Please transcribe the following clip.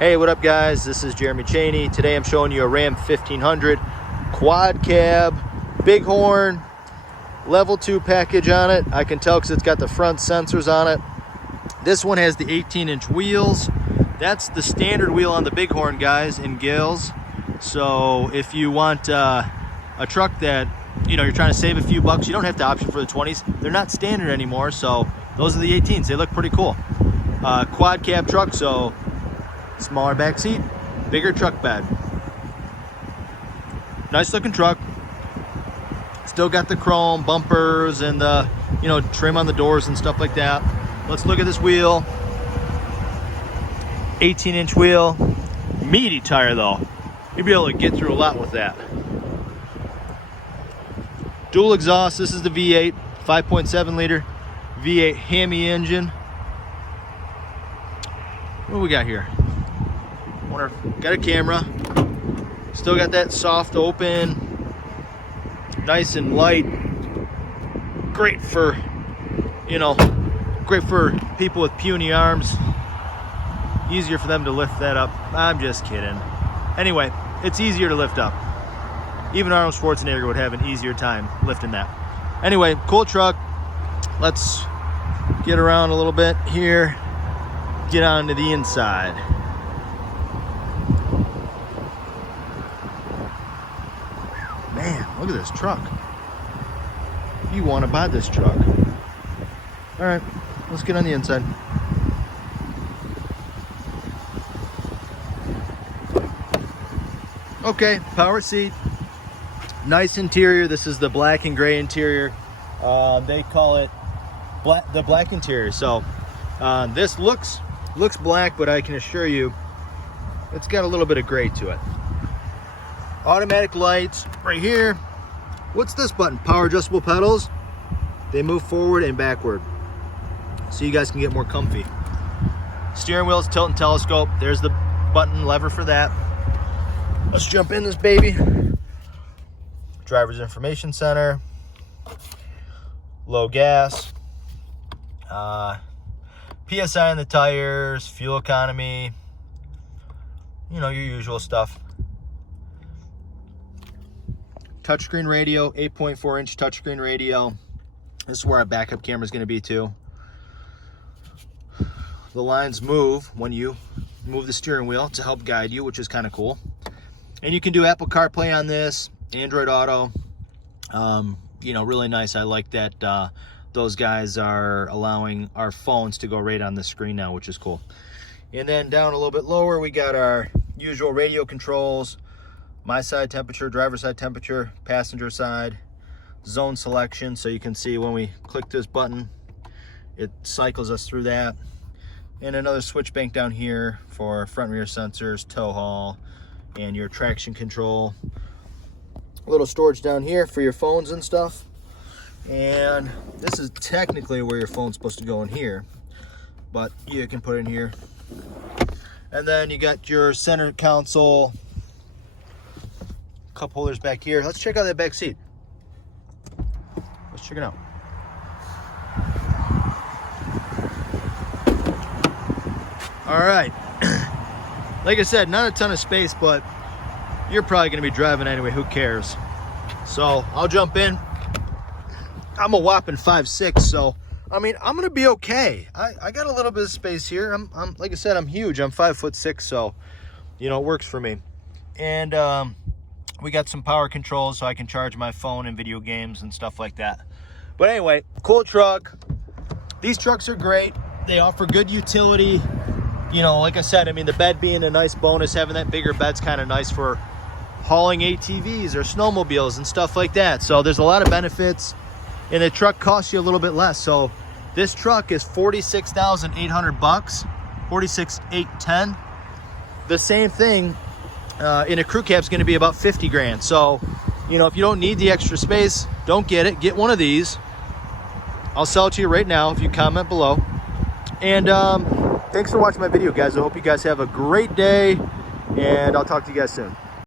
Hey, what up guys? This is Jeremy Cheney. Today I'm showing you a Ram 1500 quad cab, bighorn, level 2 package on it. I can tell because it's got the front sensors on it. This one has the 18-inch wheels. That's the standard wheel on the bighorn, guys and gals. So if you want a truck that, you know, you're trying to save a few bucks, you don't have to option for the 20s. They're not standard anymore, so those are the 18s. They look pretty cool. Quad cab truck, so smaller back seat, bigger truck bed. Nice looking truck. Still got the chrome bumpers and the, you know, trim on the doors and stuff like that. Let's look at this wheel. 18-inch wheel, meaty tire though. You'll be able to get through a lot with that. Dual exhaust. This is the V8, 5.7 liter V8 Hemi engine. What do we got here? Got a camera. Still got that soft open, nice and light. Great for, you know, great for people with puny arms. Easier for them to lift that up. I'm just kidding. Anyway, it's easier to lift up. Even Arnold Schwarzenegger would have an easier time lifting that. Anyway, cool truck. Let's get around a little bit here. Get on to the inside. Man, look at this truck. You want to buy this truck. All right, let's get on the inside. Okay, power seat. Nice interior. This is the black and gray interior. They call it the black interior. So this looks black, but I can assure you it's got a little bit of gray to it. Automatic lights right here. What's this button? Power adjustable pedals. They move forward and backward so you guys can get more comfy. Steering wheel's tilt and telescope. There's the button lever for that. Let's jump in this baby. Driver's information center. Low gas. PSI on the tires, fuel economy. You know, your usual stuff. Touchscreen radio, 8.4-inch touchscreen radio. This is where our backup camera is going to be too. The lines move when you move the steering wheel to help guide you, which is kind of cool. And you can do Apple CarPlay on this, Android Auto. You know, really nice. I like that those guys are allowing our phones to go right on the screen now, which is cool. And then down a little bit lower, we got our usual radio controls. My side temperature, driver side temperature, passenger side, zone selection. So you can see when we click this button, it cycles us through that. And another switch bank down here for front and rear sensors, tow haul, and your traction control. A little storage down here for your phones and stuff. And this is technically where your phone's supposed to go in here, but you can put it in here. And then you got your center console, cup holders back here. Let's check out that back seat. Let's check it out. All right. Like I said, not a ton of space, but you're probably going to be driving anyway. Who cares? So I'll jump in. I'm a whopping 5'6", so I mean I'm going to be okay. I got a little bit of space here. I'm like I said, I'm huge. I'm 5'6", so you know it works for me. And we got some power controls so I can charge my phone and video games and stuff like that. But anyway, cool truck. These trucks are great. They offer good utility. You know, like I said, I mean, the bed being a nice bonus, having that bigger bed's kind of nice for hauling ATVs or snowmobiles and stuff like that. So there's a lot of benefits, and the truck costs you a little bit less. So this truck is $46,800, $46,810. The same thing in a crew cab is going to be about 50 grand. So, you know, if you don't need the extra space, don't get it. Get one of these. I'll sell it to you right now if you comment below. And thanks for watching my video, guys. I hope you guys have a great day, and I'll talk to you guys soon.